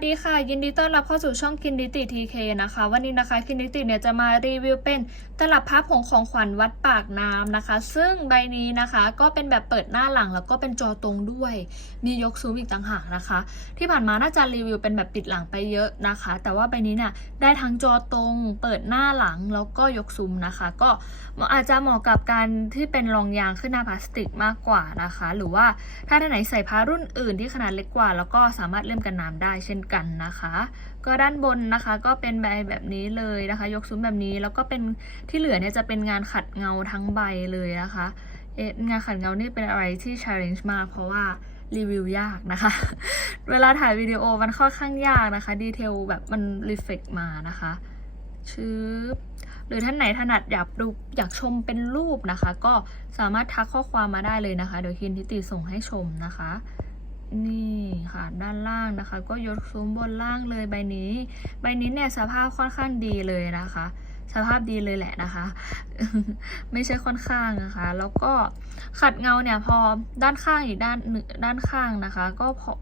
สวัสดีค่ะ ยินดีต้อนรับเข้าสู่ช่องคินดิติทีเคนะคะ วันนี้นะคะคินดิติเนี่ยจะมารีวิวเป็นตลับภาพของของขวัญวัดปากน้ำนะคะ ซึ่งใบนี้นะคะก็เป็นแบบเปิดหน้าหลังแล้วก็เป็นจอตรงด้วย มียกซูมอีกต่างหากนะคะ ที่ผ่านมาน่าจะรีวิวเป็นแบบปิดหลังไปเยอะนะคะ แต่ว่าใบนี้เนี่ยได้ทั้งจอตรง เปิดหน้าหลังแล้วก็ยกซูมนะคะ ก็อาจจะเหมาะกับการที่เป็นรองยางขึ้นหน้าพลาสติกมากกว่านะคะ หรือว่าถ้าท่านไหนใส่ผ้ารุ่นอื่นที่ขนาดเล็กกว่า แล้วก็สามารถเล่มกันน้ำได้เช่นกันนะคะ ก็ด้านบนนะคะก็เป็นใบแบบนี้เลยนะคะ ยกซุ้มแบบนี้แล้วก็เป็นที่เหลือเนี่ยจะเป็นงานขัดเงาทั้งใบเลยนะคะเอ๊ะงานขัดเงานี่เป็นอะไรที่ challenge มากเพราะว่ารีวิวยากนะคะ เวลาถ่ายวิดีโอมันค่อนข้างยากนะคะ ดีเทลแบบมันรีเฟกมานะคะชืบหรือท่านไหนถนัดอยากดูอยากชมเป็นรูปนะคะ ก็สามารถทักข้อความมาได้เลยนะคะ เดี๋ยวคินทิติส่งให้ชมนะคะ นี่ค่ะด้านล่างนะคะ ก็ยกซุ้มบนล่างเลยใบนี้ ใบนี้เนี่ยสภาพค่อนข้างดีเลยนะคะ สภาพดีเลยแหละนะคะ ไม่ใช่ค่อนข้างนะคะ แล้วก็ขัดเงาเนี่ยพอด้านข้างอีกด้านหนึ่งด้านข้างนะคะ ก็พอ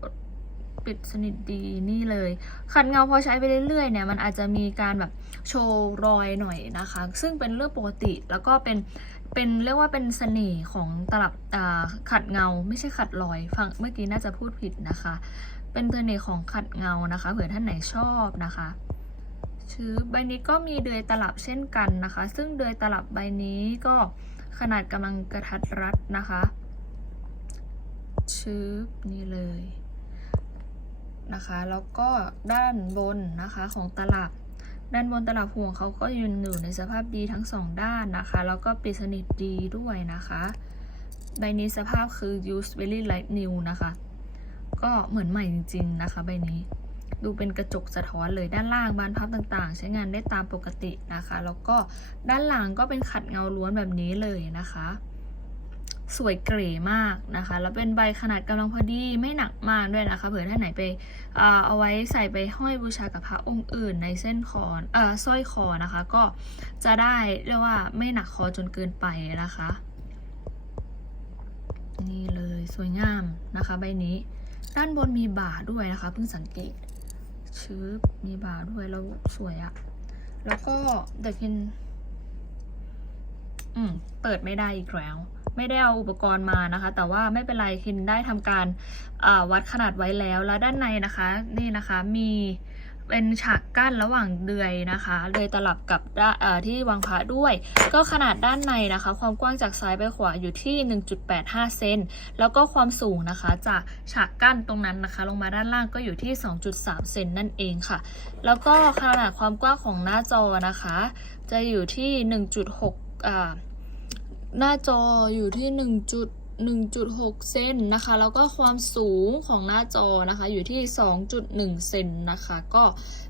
ปิดสนิทดีนี่เลย ขัดเงาพอใช้ไปเรื่อยๆเนี่ยมันอาจจะมีการแบบ โชว์รอยหน่อยนะคะ ซึ่งเป็นเรื่องปกติแล้วก็เป็นเป็นเรียกว่าเป็นเสน่ห์ของตลับอ่าขัดเงา ไม่ใช่ขัดรอยฟังเมื่อกี้น่าจะพูดผิดนะคะ เป็นเสน่ห์ของขัดเงานะคะเผื่อท่านไหนชอบนะคะชื้อใบนี้ก็มีเดือยตลับเช่นกันนะคะ ซึ่งเดือยตลับใบนี้ก็ขนาดกำลังกระทัดรัดนะคะชื้อนี่เลยนะคะ แล้วก็ด้านบนนะคะของตลับ ด้านบนตลับห่วงเขาก็ยืนอยู่ในสภาพดีทั้งสองด้านนะคะ แล้วก็ปิดสนิทดีด้วยนะคะ ใบนี้สภาพคือ use very light new นะคะ ก็เหมือนใหม่จริง ๆ นะคะ ใบนี้ ดูเป็นกระจกสะท้อนเลยด้านล่างบานพับต่างๆ ใช้งานได้ตามปกตินะคะ แล้วก็ด้านหลังก็เป็นขัดเงาล้วนแบบนี้เลยนะคะ สวยเก๋มากนะคะ แล้วเป็นใบขนาดกำลังพอดีไม่หนักมากด้วยนะคะ เผื่อท่านไหนไปเอาไว้ใส่ไปห้อยบูชากับพระองค์อื่น ในเส้นคอเอ่อสร้อยคอนะคะ ก็จะได้เรียกว่าไม่หนักคอจนเกินไปนะคะ นี่เลยสวยงามนะคะ ใบนี้ ด้านบนมีบ่าด้วยนะคะเพิ่งสังเกตชื้อมีบ่าด้วยแล้วสวยอะแล้วก็เดี๋ยวกินอืมเปิดไม่ได้อีกแล้ว ไม่ได้เอาอุปกรณ์มานะคะ แต่ว่าไม่เป็นไรคินได้ทำการาวัดขนาดไว้แล้ว แล้วด้านในนะคะนี่นะคะมีเป็นฉากกั้นระหว่างเดือยนะคะเดือยตลับกับที่วางพระด้วย ก็ขนาดด้านในนะคะ ความกว้างจากซ้ายไปขวาอยู่ที่ 1.85 เซนแล้วก็ความสูงนะคะ จากฉากกั้นตรงนั้นนะคะ ลงมาด้านล่างก็อยู่ที่ 2.3 เซนนั่นเองค่ะ แล้วก็ขนาดความกว้างของหน้าจอนะคะ จะอยู่ที่ 1.6อ่า หน้าจออยู่ที่ 1. 1.6 เซนนะคะ แล้วก็ความสูงของหน้าจอนะคะ อยู่ที่ 2.1 เซนนะคะ ก็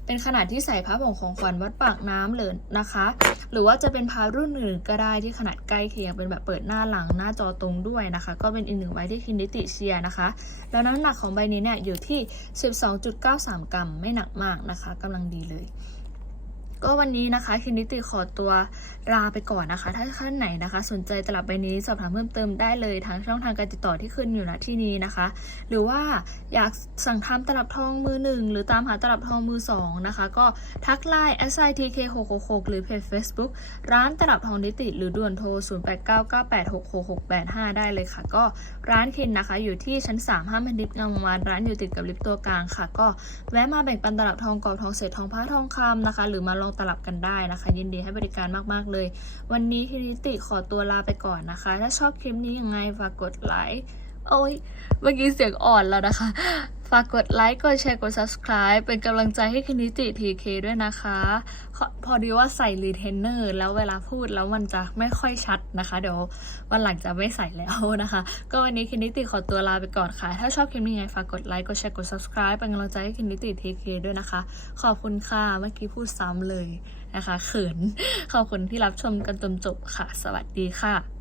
เป็นขนาดที่ใส่พระผงของขวัญวัดปากน้ำเลยนะคะ หรือว่าจะเป็นพารุ่นอื่นก็ได้ที่ขนาดใกล้เคียงเป็นแบบเปิดหน้าหลังหน้าจอตรงด้วยนะคะ ก็เป็นอีกหนึ่งใบที่คินดิติเชียนะคะ แล้วน้ำหนักของใบนี้เนี่ยอยู่ที่ 12.93 กรัม ไม่หนักมากนะคะกำลังดีเลย ก็วันนี้นะคะคินิติขอตัวลาไปก่อนนะคะ ถ้าท่านไหนนะคะ สนใจตลับใบนี้สอบถามเพิ่มเติมได้เลยทางช่องทางการติดต่อที่ขึ้นอยู่ณที่นี้นะคะ หรือว่าอยากสั่งทำตลับทองมือหนึ่งหรือตามหาตลับทองมือสองนะคะ ก็ทักไลน์ s i t k 6 6 6หรือเพจ Facebook ร้านตลับทองนิติ หรือด่วนโทร 0 8 9 9 8 6 6 6 8 5 ได้เลยค่ะ ก็ร้านคินนะคะ อยู่ที่ชั้น3ห้ามพันดิบงามวงศ์วานร้านอยู่ติดกับลิฟต์ตัวกลางค่ะ ก็แวะมาแบ่งปันตลับทองกรอบทองเศษทองผ้าทองคำนะคะ หรือมาลองตลับกันได้นะคะ ยินดีให้บริการมากๆเลย วันนี้คิริติขอตัวลาไปก่อนนะคะ ถ้าชอบคลิปนี้ยังไงฝากกดไลค์โอ้ยเมื่อกี้เสียงอ่อนแล้วนะคะ ฝากกดไลค์ กดแชร์ กด subscribe เป็นกำลังใจให้คินิติทีเคด้วยนะคะขอพอดีว่าใส่รีเทนเนอร์แล้วเวลาพูดแล้วมันจะไม่ค่อยชัดนะคะ เดี๋ยววันหลังจะไม่ใส่แล้วนะคะ ก็วันนี้คินิติขอตัวลาไปก่อนค่ะ ถ้าชอบคลิปนี้ไงฝากกดไลค์ กดแชร์ กด subscribe เป็นกำลังใจให้คินิติทีเคด้วยนะคะ ขอบคุณค่ะ เมื่อกี้พูดซ้ำเลยนะคะ เขิน ขอบคุณที่รับชมกันจนจบค่ะ สวัสดีค่ะ